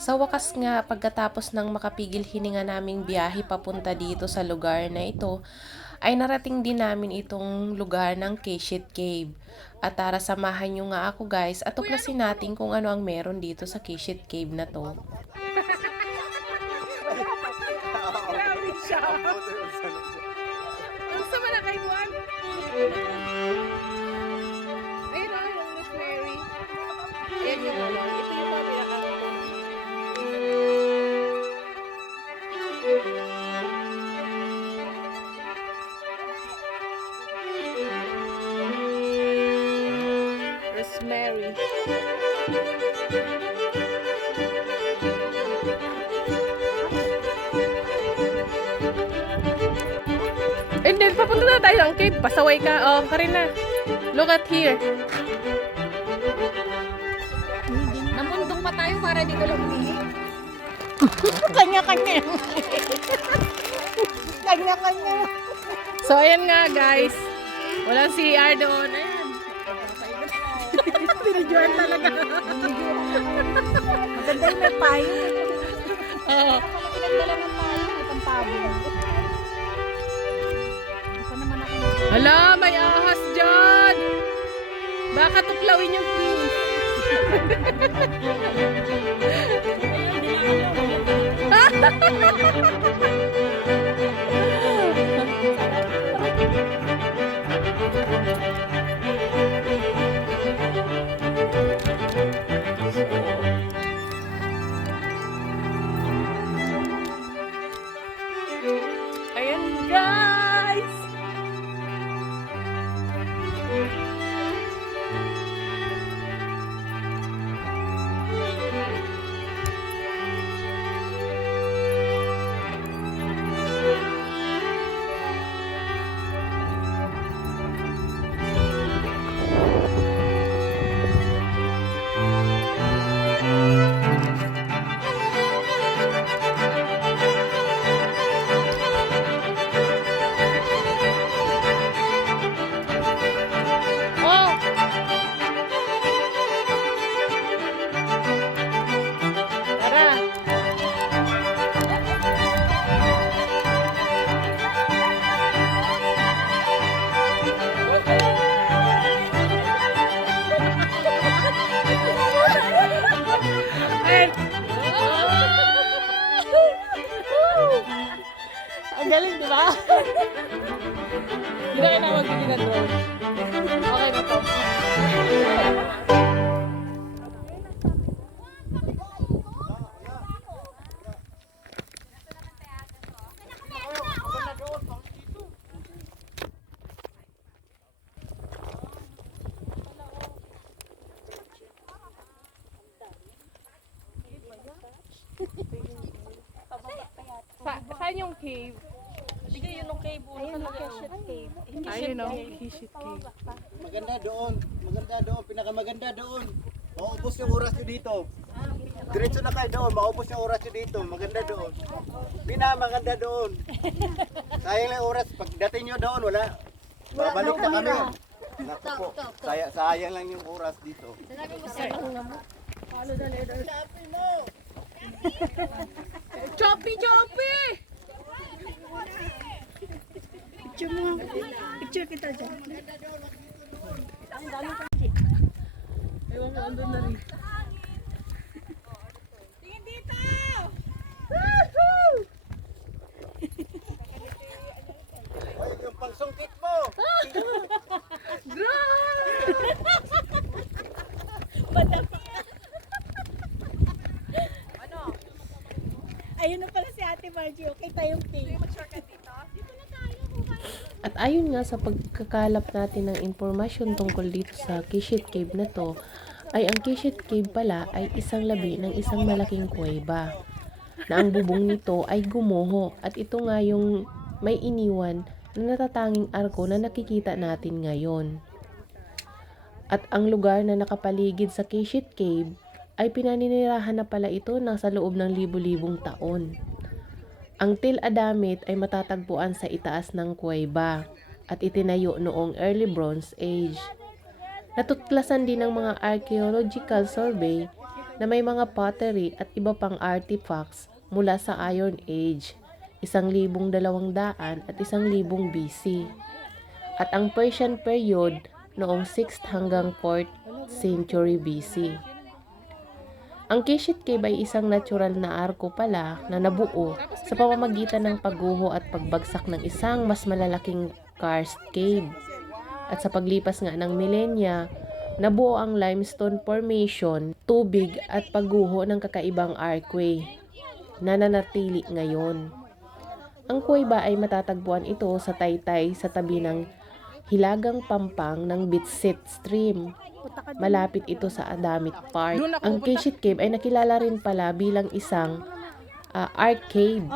Sa wakas nga, pagkatapos ng makapigil hininga naming biyahe papunta dito sa lugar na ito, ay narating din namin itong lugar ng Keshit Cave. At tara samahan nyo nga ako guys at tuklasin natin kung ano ang meron dito sa Keshit Cave na to. Grabe siya. Ang sama na kay Juan. Ayun o, yung Miss Mary. Ayan yung ano. Ito yung mga pinakakapon. Rosemary. And then, papunta na tayo ng cave. Pasaway ka. Oh, Karina. Look at here. Namundong pa tayo para di ko lang umihi. Kanya-kanya. Kanya-kanya. So, ayan nga, guys. Walang CR doon. Ayan. Tinidyoan talaga. Maganda yung may payo. Oo. Pinagdala ng payo. May pantabo. Ito naman ako. Hala, may ahas dyan. Baka tuklawin yung keys. Ayan, guys. Oh! Tara! Ayun! Ang galing, di ba? Hindi na kailangan magbigay ng drone. Okay na to. Saan yung cave? Ayun yung Keshit Cave. Ayun o, Keshit Cave. Maganda doon. Maganda doon. Pinakamaganda doon. Maubos yung oras nyo dito. Diretso na kayo doon. Maubos yung oras nyo dito. Maganda doon. Pinakamaganda doon. Sayang lang oras. Pagdating nyo doon, wala. Babalik na kami. Naku po. Sayang lang yung oras dito. Choppy, choppy! Picture mo. Picture kita dyan. Ewan ko, andun na rin. Tingin dito! Woohoo! Ay, yung pangsungkit mo. Ayun na pala si Ate Margie. Okay tayong cave. At ayon nga sa pagkakalap natin ng impormasyon tungkol dito sa Keshit Cave na to, ay ang Keshit Cave pala ay isang labi ng isang malaking kuweba na ang bubong nito ay gumuho at ito nga yung may iniwan na natatanging arko na nakikita natin ngayon. At ang lugar na nakapaligid sa Keshit Cave ay pinaninirahan na pala ito nasa loob ng libu-libong taon. Ang Til Adamit ay matatagpuan sa itaas ng kuweba at itinayo noong Early Bronze Age. Natuklasan din ng mga archaeological survey na may mga pottery at iba pang artifacts mula sa Iron Age, 1200 at 1000 BC, at ang Persian period noong 6th hanggang 4th century BC. Ang Kishit Cave ay isang natural na arko pala na nabuo sa pamamagitan ng pagguho at pagbagsak ng isang mas malalaking karst cave. At sa paglipas nga ng milenya, nabuo ang limestone formation, tubig at pagguho ng kakaibang archway na nanatili ngayon. Ang kuweba ay matatagpuan ito sa Taytay sa tabi ng hilagang pampang ng Bitsit Stream. Malapit ito sa Adamit Park. Ang Kishit Cave ay nakilala rin pala bilang isang art cave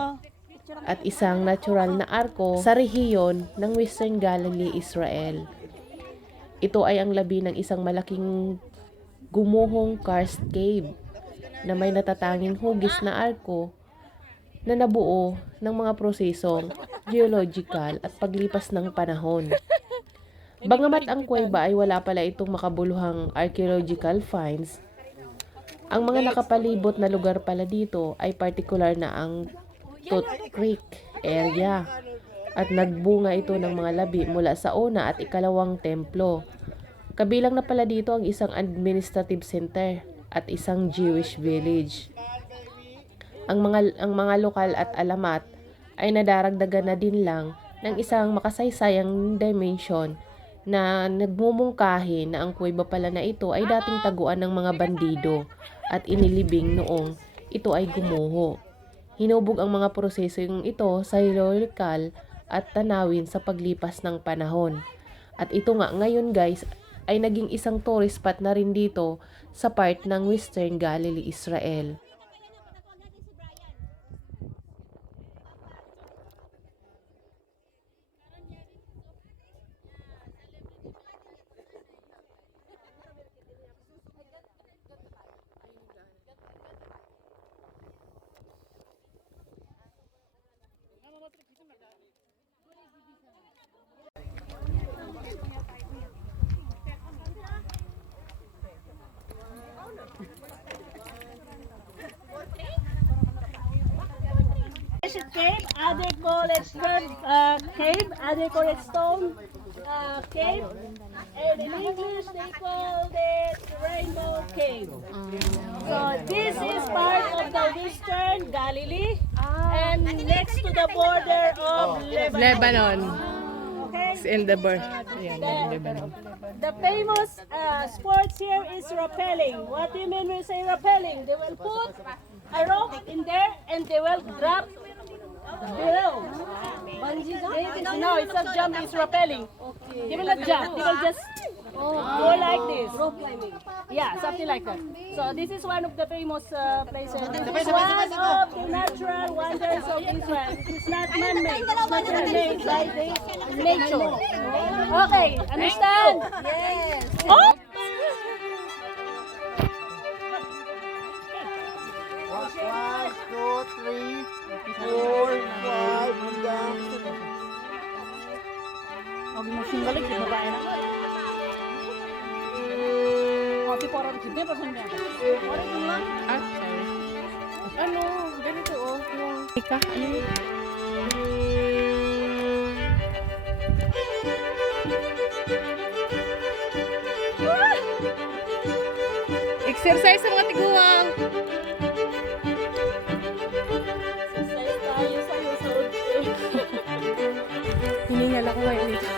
at isang natural na arko sa rehiyon ng Western Galilee, Israel. Ito ay ang labi ng isang malaking gumuhong karst cave na may natatanging hugis na arko na nabuo ng mga prosesong geological at paglipas ng panahon. Bagamat ang kuweba ay wala pala itong makabuluhang archaeological finds, ang mga nakapalibot na lugar pala dito ay particular na ang Tooth Creek area at nagbunga ito ng mga labi mula sa una at ikalawang templo. Kabilang na pala dito ang isang administrative center at isang Jewish village. Ang mga lokal at alamat ay nadaragdagan na din lang ng isang makasaysayang dimension na nagmumungkahi na ang kuweba pala na ito ay dating taguan ng mga bandido at inilibing noong ito ay gumuho. Hinubog ang mga prosesong ito sa historical at tanawin sa paglipas ng panahon. At ito nga ngayon guys ay naging isang tourist spot na rin dito sa part ng Western Galilee, Israel. Cave, other call it cave, other call it stone cave, and in English they call it rainbow cave. So this is part of the Western Galilee and next to the border of Lebanon. Okay. In the birth. The famous sports here is rappelling. What do you mean when we say rappelling? They will put a rope in there and they will drop below. No, it's not jump, it's rappelling. They will not jump, they will just go like this. Yeah, something like that. So this is one of the famous places. This is one of the natural wonders of Israel. It's not man-made, it's not man-made, like the nature. Okay, understand? Yes. Oh! 1, 2, 3, 4, 5, hanggang Huwag mo siyang balik, di babae na. Okay, parang hindi pa saan niya. Parang yun lang. Ah, sorry. Ano? Ganito oh. Yung ika, ano yun? Exercise sa mga tiguang. Exercise tayo sa usod. Hiningal ako ngayon dito.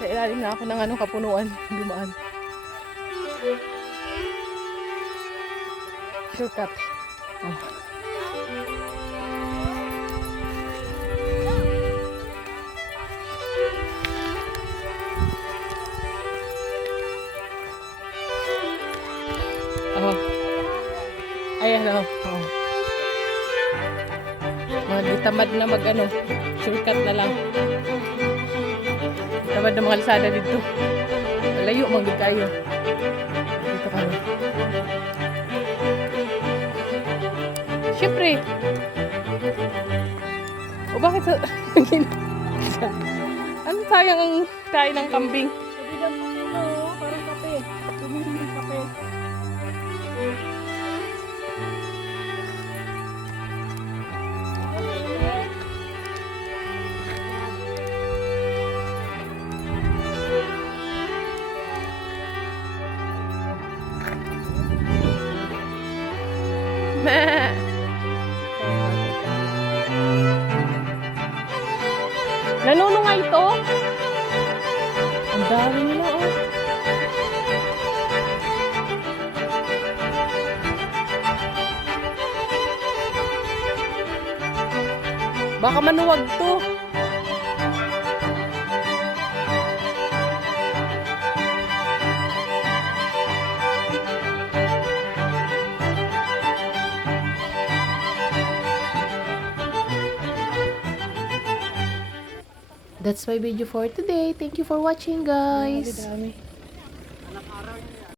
Sa ilalim na ako ng anong kapunuan. Dumaan. Shortcut. Oh. Oh. Ayan o. Oh. Tamad na mag-ano. Shortcut na lang. Tamad na mga kalsada dito. Malayo, manggod tayo. Dito kami. Siyempre. O bakit sa... Ano sayang ang kain ng kambing? Kabilang ko nila, oh, parang kape. Tumingin ng kape. Meh. Nanunungay ito? Ang dami nila, oh. Baka manuwag to. That's my video for today. Thank you for watching, guys. Dami.